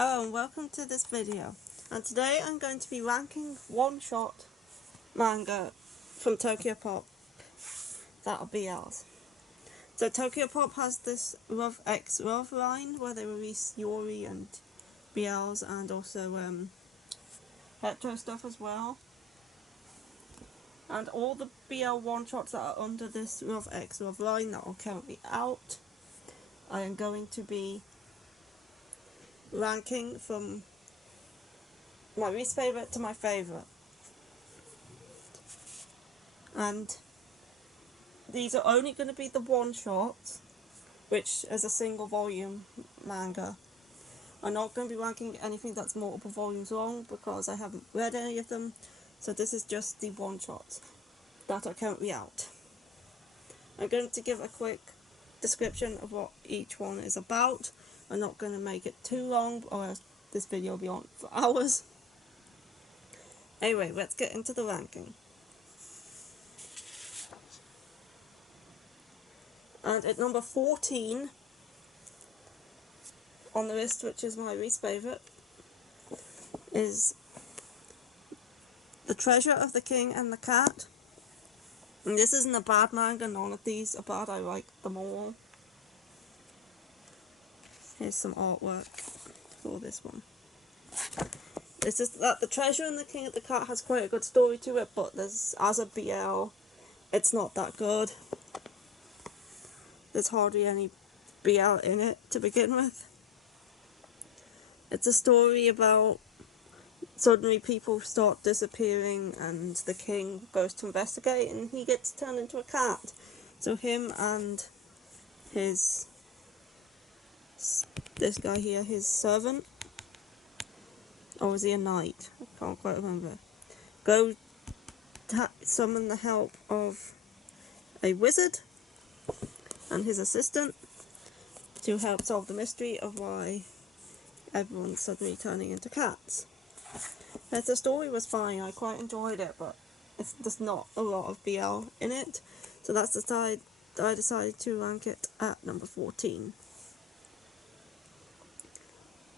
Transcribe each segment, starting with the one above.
Hello and welcome to this video, and today I'm going to be ranking one-shot manga from Tokyopop that are BLs. So Tokyopop has this Rover line where they release Yuri and BLs and also hetero stuff as well. And all the BL one-shots that are under this Rover line that are currently out, I am going to be ranking from my least favourite to my favourite. And these are only going to be the one-shots, which is a single volume manga. I'm not going to be ranking anything that's multiple volumes long because I haven't read any of them. So this is just the one-shots that are currently out. I'm going to give a quick description of what each one is about. I'm not going to make it too long or else this video will be on for hours. Anyway, let's get into the ranking. And at number 14 on the list, which is my least favourite, is The Treasure of the King and the Cat. And this isn't a bad manga, none of these are bad, I like them all. Here's some artwork for this one. It's just that The Treasure and the King and the Cat has quite a good story to it, but as a BL, it's not that good. There's hardly any BL in it to begin with. It's a story about suddenly people start disappearing and the king goes to investigate and he gets turned into a cat. So him and this guy here, his servant, or was he a knight? I can't quite remember. Go summon the help of a wizard and his assistant to help solve the mystery of why everyone's suddenly turning into cats. The story was fine, I quite enjoyed it, but there's not a lot of BL in it, so I decided to rank it at number 14.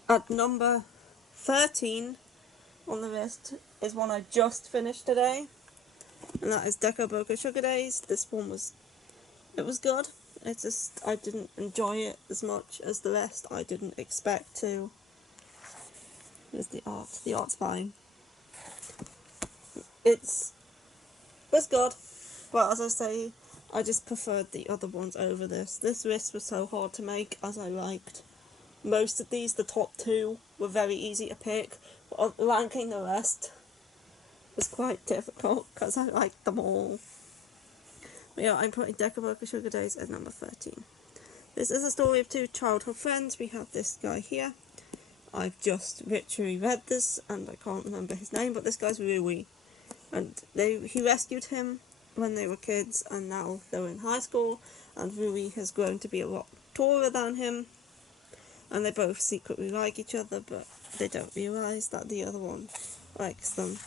At number 13 on the list is one I just finished today, and that is Decapocal Sugar Days. This one was good. It's just I didn't enjoy it as much as the rest. I didn't expect to. There's the art. The art's fine. It was good, but as I say, I just preferred the other ones over this. This list was so hard to make, as I liked most of these. The top two were very easy to pick, but ranking the rest was quite difficult because I liked them all. But yeah, I'm putting Decapocal Sugar Days at number 13. This is a story of two childhood friends. We have this guy here. I've just literally read this and I can't remember his name, but this guy's Rui. And he rescued him when they were kids, and now they're in high school, and Rui has grown to be a lot taller than him, and they both secretly like each other, but they don't realise that the other one likes them.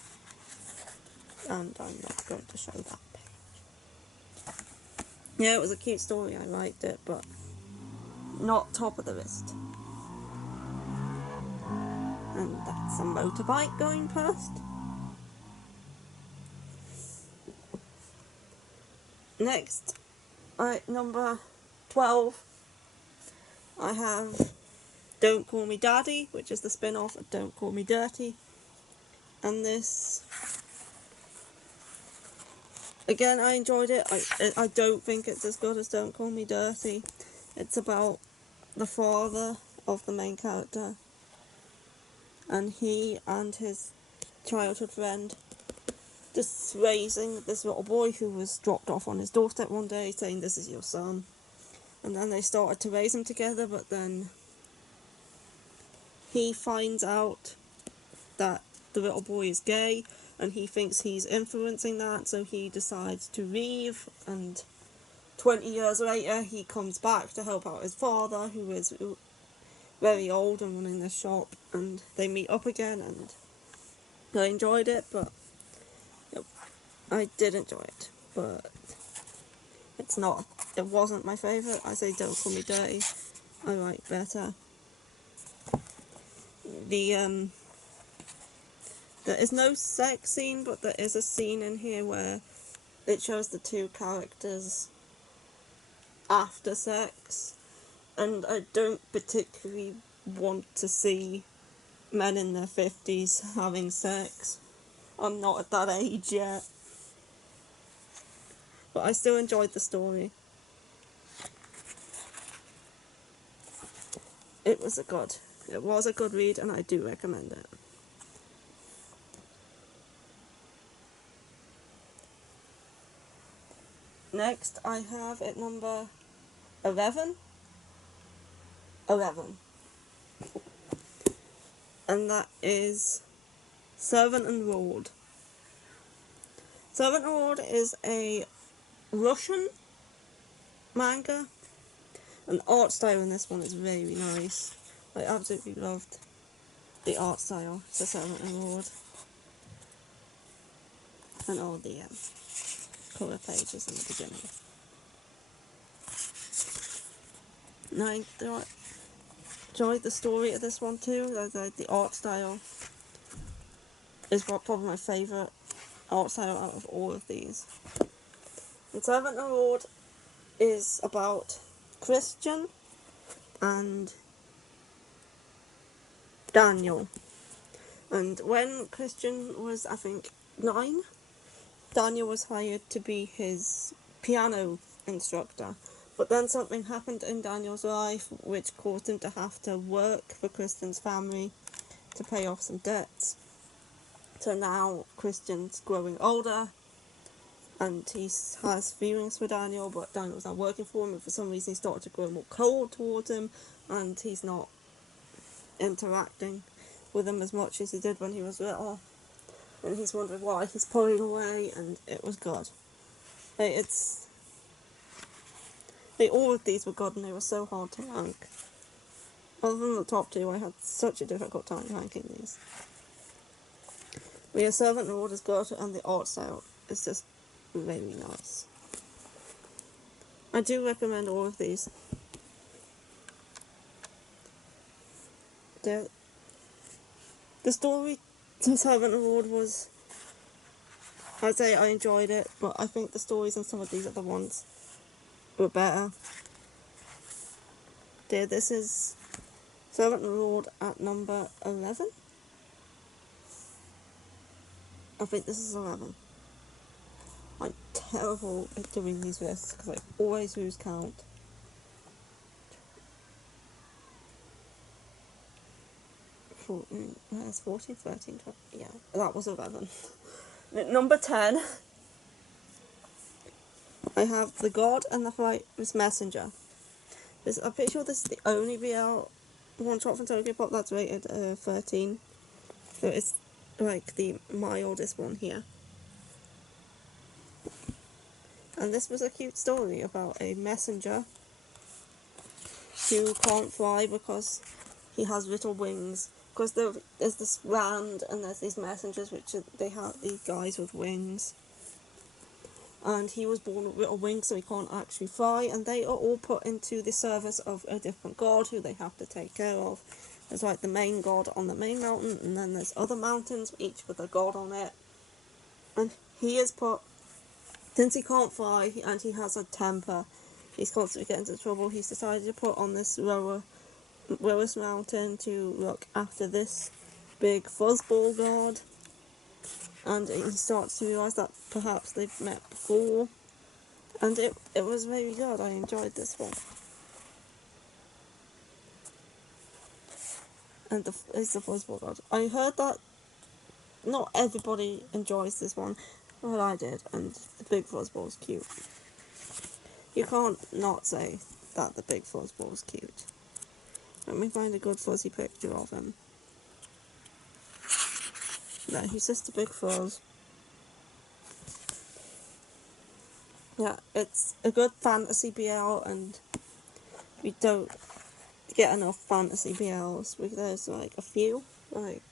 And I'm not going to show that page. Yeah, it was a cute story, I liked it, but not top of the list. And that's a motorbike going past. Next, at number 12, I have Don't Call Me Daddy, which is the spin-off of Don't Call Me Dirty. And this, again, I enjoyed it. I don't think it's as good as Don't Call Me Dirty. It's about the father of the main character, and he and his childhood friend just raising this little boy who was dropped off on his doorstep one day, saying, "This is your son." And then they started to raise him together, but then he finds out that the little boy is gay, and he thinks he's influencing that, so he decides to leave, and 20 years later he comes back to help out his father, who is very old and running this shop, and they meet up again, and I enjoyed it, but I did enjoy it, but it wasn't my favourite. I say Don't Call Me Dirty, I like better. the there is no sex scene, but there is a scene in here where it shows the two characters after sex, and I don't particularly want to see men in their 50s having sex. I'm not at that age yet. But I still enjoyed the story. It was a good read, and I do recommend it. Next, I have at number 11. And that is Servant and Lord. Servant and Lord is a Russian manga. And the art style in this one is very nice. I absolutely loved the art style for Servant and Lord. And all the colour pages in the beginning. And I enjoyed the story of this one too. The art style is probably my favourite art style out of all of these. And Servant and Lord is about Christian and Daniel. And when Christian was, I think, 9, Daniel was hired to be his piano instructor. But then something happened in Daniel's life which caused him to have to work for Christian's family to pay off some debts. So now Christian's growing older and he has feelings for Daniel, but Daniel's not working for him, and for some reason he started to grow more cold towards him, and he's not interacting with him as much as he did when he was little. And he's wondering why he's pulling away, and it was good. All of these were good, and they were so hard to rank. Other than the top 2, I had such a difficult time ranking these. The Servant and Lord is good, and the art style is just really nice. I do recommend all of these. The story to Servant and Lord was, I'd say I enjoyed it, but I think the stories in some of these other ones were better. This is Servant and Lord at number 11. I think this is 11. I'm terrible at doing these lists because I always lose count. That's 14, 13, 12. Yeah, that was 11. At number 10, I have The God and the Flightless Messenger. I'm pretty sure this is the only BL one-shot from Tokyopop that's rated 13. So it's like the mildest one here. And this was a cute story about a messenger who can't fly because he has little wings. Because there's this land and there's these messengers they have these guys with wings. And he was born with little wings, so he can't actually fly, and they are all put into the service of a different god who they have to take care of. There's like the main god on the main mountain, and then there's other mountains, each with a god on it. And he is put, since he can't fly and he has a temper, he's constantly getting into trouble, he's decided to put on this lowest mountain to look after this big fuzzball god. And he starts to realise that perhaps they've met before. And it was very good. I enjoyed this one. And it's the fuzzball god. I heard that not everybody enjoys this one, but I did. And the big fuzzball's cute. You can't not say that the big fuzzball's cute. Let me find a good fuzzy picture of him. No, he's just a big fuzz. Yeah, it's a good fantasy BL, and we don't get enough fantasy BLs. There's like a few, like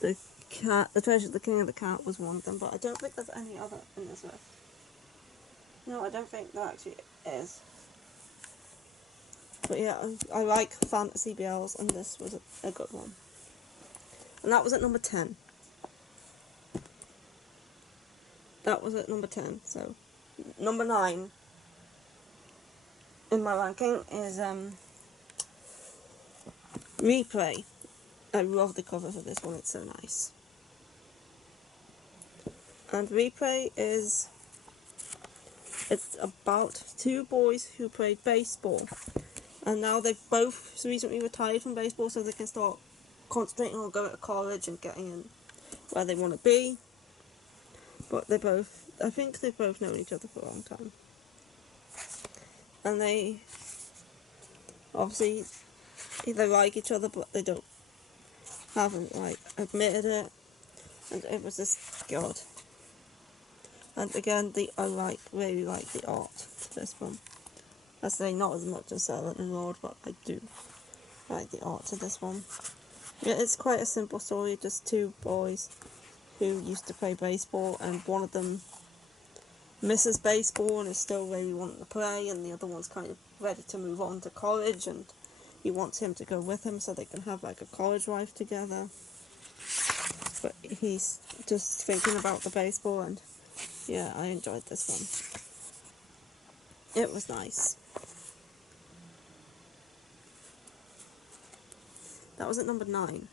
the Treasure of the King of the Cat was one of them, but I don't think there's any other in this list. No, I don't think there actually is. But yeah, I like fantasy BLs, and this was a good one. And that was at number 10. That was at number 10. So, number 9 in my ranking is Replay. I love the cover for this one, it's so nice. And Replay is... it's about two boys who played baseball. And now they've both recently retired from baseball so they can start concentrating on going to college and getting in where they want to be. But they both... I think they've both known each other for a long time. And they... obviously, they like each other, but they haven't, like, admitted it. And it was just good. And again, I really like the art to this one. I say not as much as Silent and Lord, but I do like the art to this one. Yeah, it's quite a simple story, just two boys who used to play baseball, and one of them misses baseball and is still really wanting to play, and the other one's kind of ready to move on to college, and he wants him to go with him so they can have like a college life together. But he's just thinking about the baseball, and yeah, I enjoyed this one. It was nice. That was at number 9.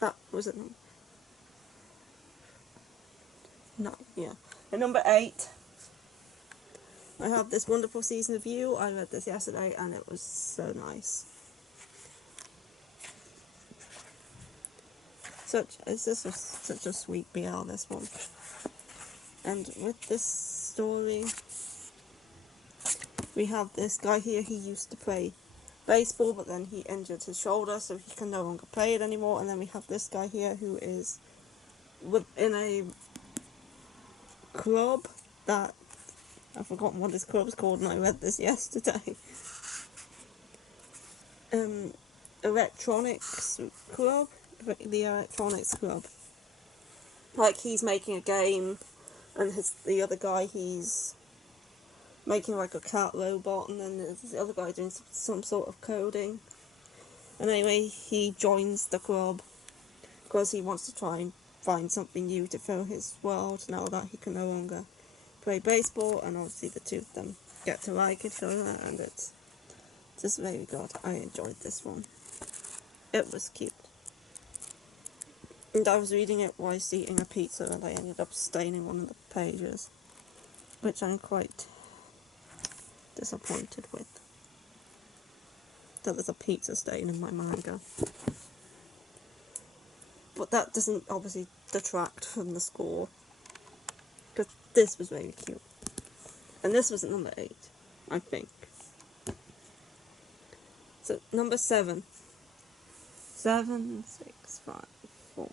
That was at number 9, yeah. At number 8, I have This Wonderful Season of You. I read this yesterday and it was so nice. Such a sweet BL, this one. And with this story, we have this guy here. He used to play baseball, but then he injured his shoulder, so he can no longer play it anymore. And then we have this guy here who is in a club that... I've forgotten what this club's called, and I read this yesterday. Electronics Club? The Electronics Club. Like, he's making a game, and the other guy, he's making like a cat robot, and then there's the other guy doing some sort of coding. And anyway, he joins the club because he wants to try and find something new to fill his world now that he can no longer play baseball, and obviously the two of them get to like each other, and it's just very good. I enjoyed this one. It was cute. And I was reading it whilst eating a pizza, and I ended up staining one of the pages, which I'm quite disappointed with. That there's a pizza stain in my manga. But that doesn't obviously detract from the score, because this was very cute. And this was at number 8, I think. So, number 7. 7, 6, 5, 4,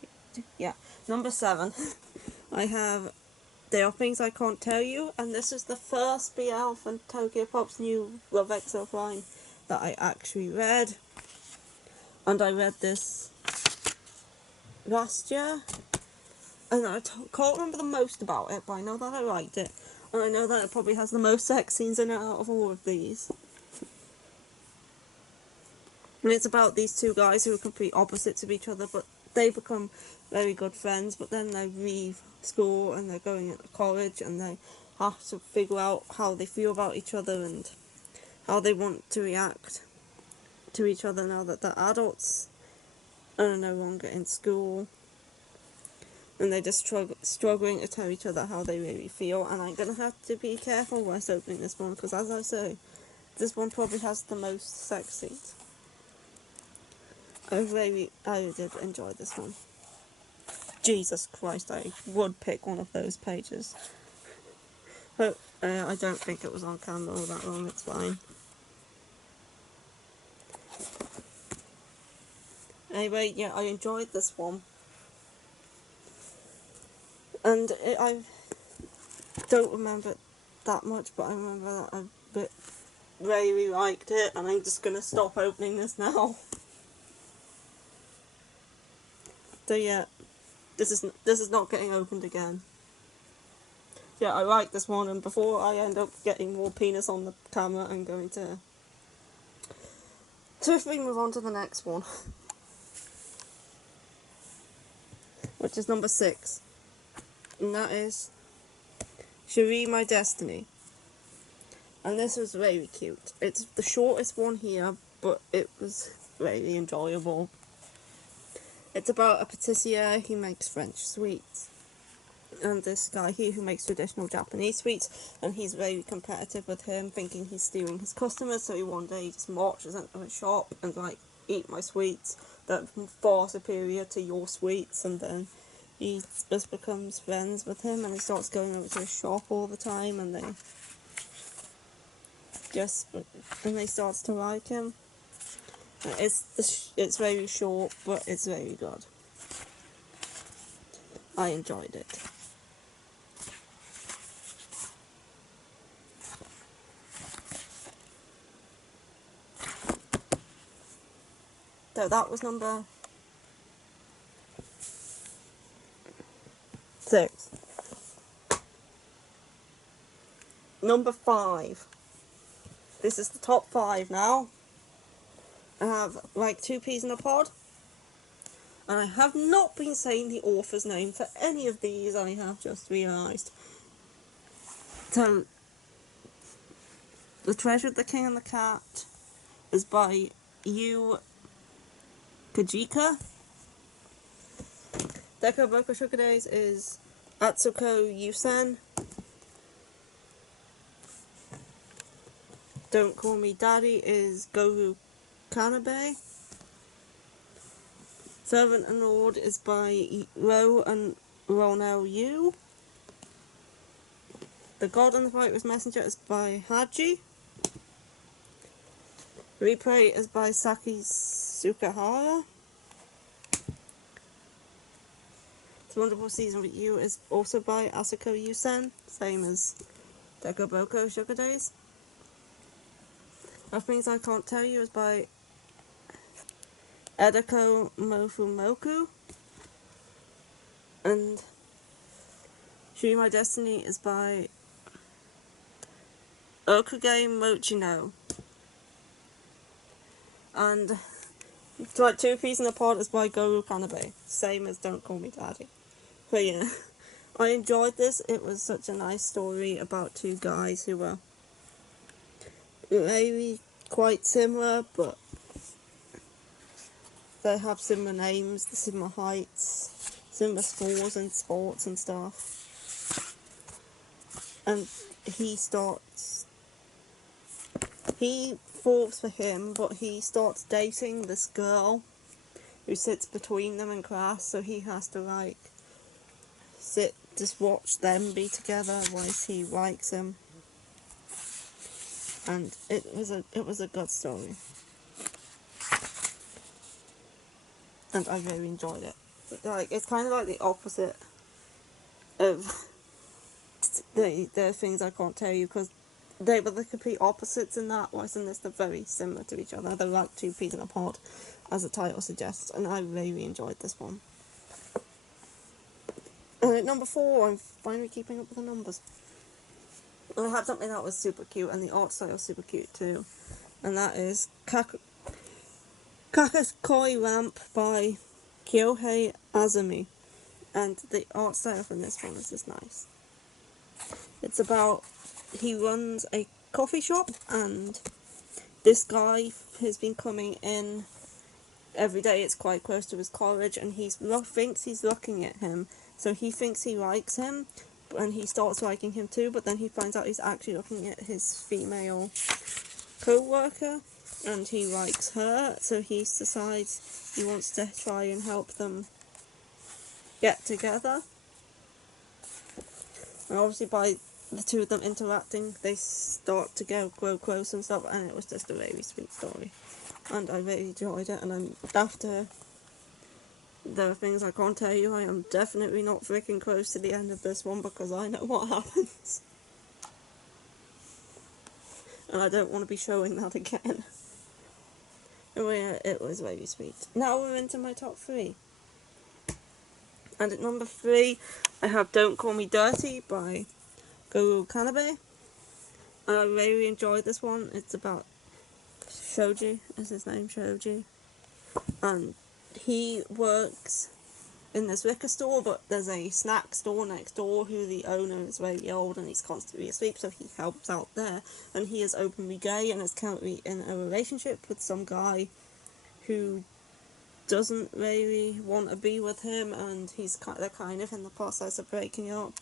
3, 2, yeah. Number 7, I have There Are Things I Can't Tell You, and this is the first BL from Tokyopop's new Rover Flying that I actually read. And I read this last year, and I can't remember the most about it, but I know that I liked it, and I know that it probably has the most sex scenes in it out of all of these. And it's about these two guys who are complete opposites of each other, but they become very good friends, but then they leave school and they're going into college, and they have to figure out how they feel about each other and how they want to react to each other now that they're adults and are no longer in school, and they're just struggling to tell each other how they really feel. And I'm going to have to be careful whilst opening this one, because as I say, this one probably has the most sex scenes. I did enjoy this one. Jesus Christ, I would pick one of those pages. But I don't think it was on camera all that long, it's fine. Anyway, yeah, I enjoyed this one. And I don't remember it that much, but I remember that I really liked it, and I'm just going to stop opening this now. So yeah, this is not getting opened again. Yeah, I like this one, and before I end up getting more penis on the camera, I'm going to So if we move on to the next one, which is number 6, and that is Shari My Destiny. And this was very cute. It's the shortest one here, but it was very enjoyable. It's about a patissier who makes French sweets. And this guy here who makes traditional Japanese sweets, and he's very competitive with him, thinking he's stealing his customers, so he one day just marches into a shop and like, eat my sweets, that are far superior to your sweets, and then he just becomes friends with him, and he starts going over to his shop all the time, and they starts to like him. It's very short, but it's very good. I enjoyed it. So that was number 6. Number 5. This is the top 5 now. I have like 2 peas in a pod. And I have not been saying the author's name for any of these, I have just realised. So, The Treasure of the King and the Cat is by Yu Kajika. Decapocal Sugar Days is Atsuko Yusen. Don't Call Me Daddy is Goru Kanabe. Servant and Lord is by Ro and Ronel Yu. The God and the Fighter's Messenger is by Haji. Replay is by Saki Sukahara. The Wonderful Season with You is also by Asuko Yusen, same as Decapocal Sugar Days. Of Things I Can't Tell You is by Edako Mofumoku. And Shari My Destiny is by Okuge Mochino. And it's like 2 Peas in a Pod is by Goru Kanabe, same as Don't Call Me Daddy. But yeah, I enjoyed this. It was such a nice story about 2 guys who were maybe quite similar, but they have similar names, similar heights, similar scores and sports and stuff. And he falls for him, but he starts dating this girl who sits between them in class, so he has to like just watch them be together whilst he likes him. And it was a good story. And I really enjoyed it. But, like, it's kind of like the opposite of the Things I Can't Tell You, because they were the complete opposites in that, whereas in this they're very similar to each other. They're like 2 peas in a pod, as the title suggests, and I really enjoyed this one. And at number 4, I'm finally keeping up with the numbers. I had something that was super cute, and the art style is super cute too, and that is Kakakoi Ramp by Kyohei Azumi, and the art style from this one is just nice. It's about, he runs a coffee shop, and this guy has been coming in every day. It's quite close to his college, and he thinks he's looking at him, so he thinks he likes him, and he starts liking him too, but then he finds out he's actually looking at his female co-worker, and he likes her, so he decides he wants to try and help them get together. And obviously by the 2 of them interacting, they start to grow close and stuff, and it was just a very sweet story. And I really enjoyed it, and after the Things I Can't Tell You, I am definitely not freaking close to the end of this one, because I know what happens. And I don't want to be showing that again. Anyway, it was very sweet. Now we're into my top 3. And at number 3, I have Don't Call Me Dirty by Goru Kanabe. And I really enjoyed this one. It's about Shoji is his name, Shoji. And he works in this liquor store, but there's a snack store next door who the owner is very old and he's constantly asleep, so he helps out there. And he is openly gay and is currently in a relationship with some guy who doesn't really want to be with him, and they're kind of in the process of breaking up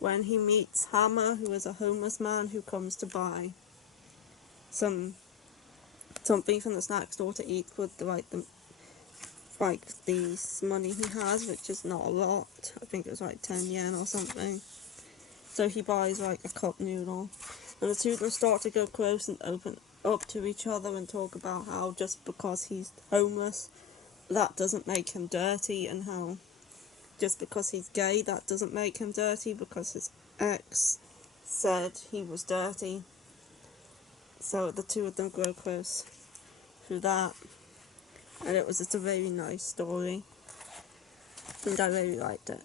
when he meets Hammer, who is a homeless man who comes to buy something from the snack store to eat with the money he has, which is not a lot. I think it was like 10 yen or something. So he buys like a cup noodle, and the two of them start to go close and open up to each other and talk about how just because he's homeless, that doesn't make him dirty, and how just because he's gay, that doesn't make him dirty because his ex said he was dirty. So the two of them grow close through that, and it was just a very nice story, and I really liked it.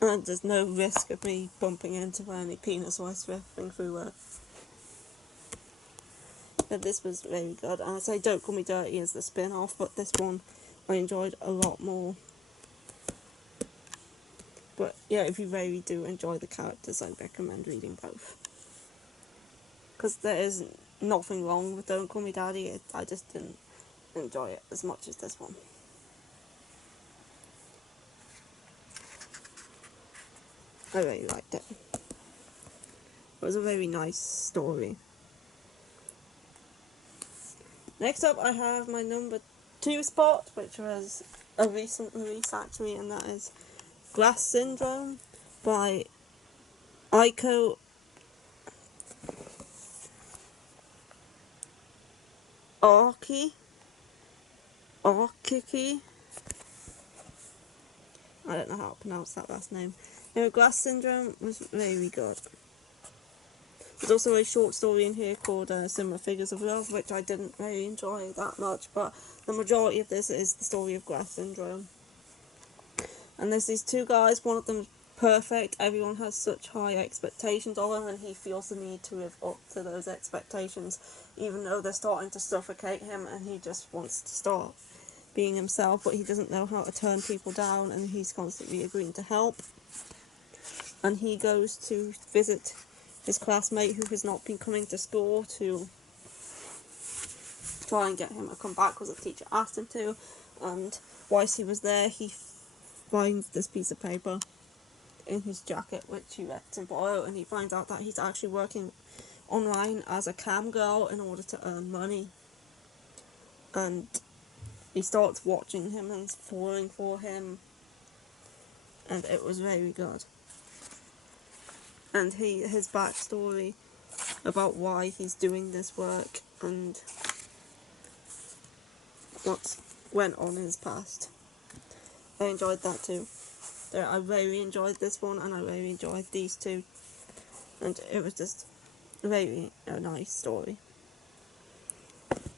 And there's no risk of me bumping into any penis while swiftling through it. But this was very good, and I say Don't Call Me Dirty as the spin-off, but this one I enjoyed a lot more. But yeah, if you really do enjoy the characters, I recommend reading both. Because there is nothing wrong with Don't Call Me Daddy, I just didn't enjoy it as much as this one. I really liked it. It was a very nice story. Next up, I have my number 2 spot, which was a recent release actually, and that is Glass Syndrome by Aiko Okiki. I don't know how to pronounce that last name. Anyway, Glass Syndrome was very good. There's also a short story in here called Similar Figures of Love, which I didn't really enjoy that much, but the majority of this is the story of Glass Syndrome. And there's these two guys, one of them's perfect, everyone has such high expectations of him, and he feels the need to live up to those expectations, even though they're starting to suffocate him, and he just wants to start being himself, but he doesn't know how to turn people down, and he's constantly agreeing to help. And he goes to visit his classmate who has not been coming to school to try and get him to come back because the teacher asked him to, and whilst he was there he finds this piece of paper in his jacket which he left to borrow, and he finds out that he's actually working online as a cam girl in order to earn money, and he starts watching him and falling for him, and it was very good. And his backstory about why he's doing this work and what went on in his past. I enjoyed that too. I really enjoyed this one, and I really enjoyed these two, and it was just really a nice story.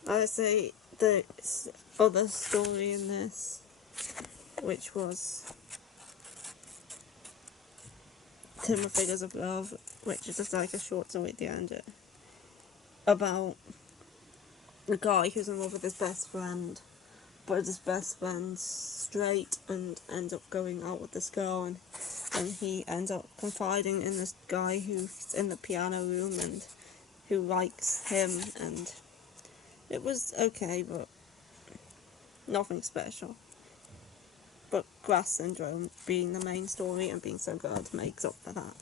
I say the other story in this, which was Similar Figures of Love, which is just like a short story at the end about a guy who's in love with his best friend, but his best friend's straight and ends up going out with this girl, and he ends up confiding in this guy who's in the piano room and who likes him, and it was okay, but nothing special. But Glass Syndrome being the main story and being so good makes up for that,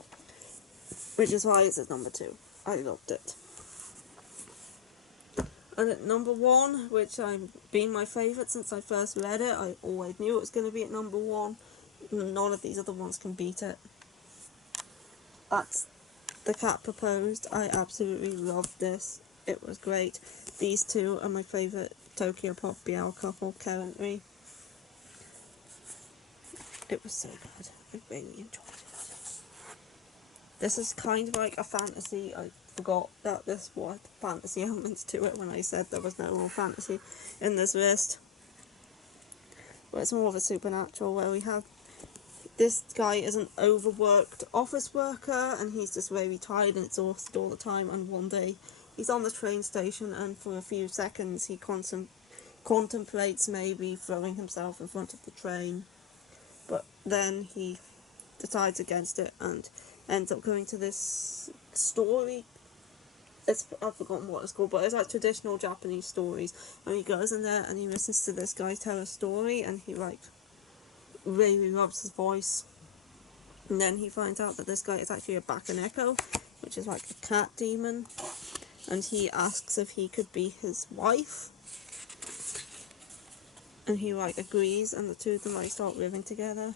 which is why it's at number 2. I loved it. And at number 1, which I've been my favourite since I first read it, I always knew it was going to be at number 1. None of these other ones can beat it. That's The Cat Proposed. I absolutely loved this. It was great. These two are my favourite Tokyopop BL couple currently. It was so good. I really enjoyed it. This is kind of like a fantasy. I forgot that this was fantasy elements to it when I said there was no real fantasy in this list. But it's more of a supernatural, where we have this guy is an overworked office worker, and he's just very tired and exhausted all the time, and one day he's on the train station, and for a few seconds he contemplates maybe throwing himself in front of the train, but then he decides against it and ends up going to this story. I've forgotten what it's called, but it's like traditional Japanese stories, and he goes in there and he listens to this guy tell a story, and he like really loves his voice. And then he finds out that this guy is actually a Bakaneko, which is like a cat demon, and he asks if he could be his wife, and he like agrees, and the two of them like start living together,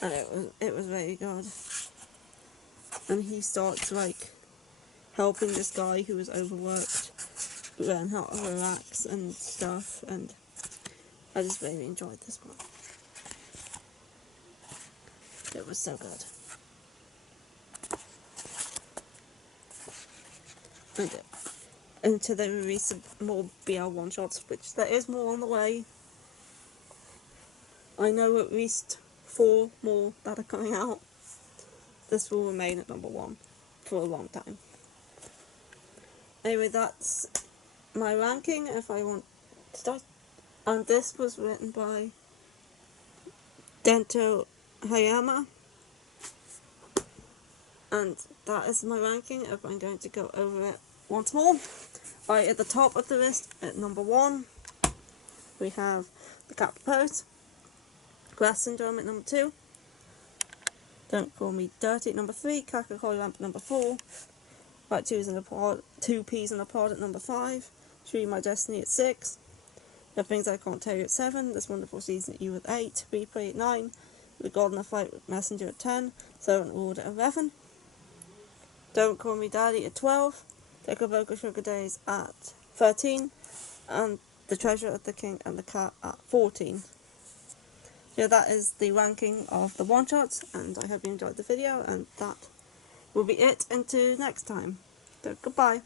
and it was very good. And he starts like helping this guy who is overworked learn how to relax and stuff, and I just really enjoyed this one. It was so good. And to the release of more BL one-shots, which there is more on the way. I know at least 4 more that are coming out. This will remain at number 1 for a long time. Anyway, that's my ranking if I want to start. And this was written by Dento Hayama. And that is my ranking if I'm going to go over it once more. Right at the top of the list, at number 1, we have The Cat Proposed. Glass Syndrome at number 2. Don't Call Me Dirty at number 3. Coca-Cola Lamp at number 4. Like 2 Peas in a Pod at number 5. Shari My Destiny at 6. The Things I Can't Tell You at 7. This Wonderful Season at You at 8. Replay at 9. The Golden Fight with Messenger at 10. Servant Lord at 11. Don't Call Me Daddy at 12. Decapocal Sugar Days at 13. And The Treasure of the King and the Cat at 14. So that is the ranking of the one-shots, and I hope you enjoyed the video, and that will be it until next time. So goodbye.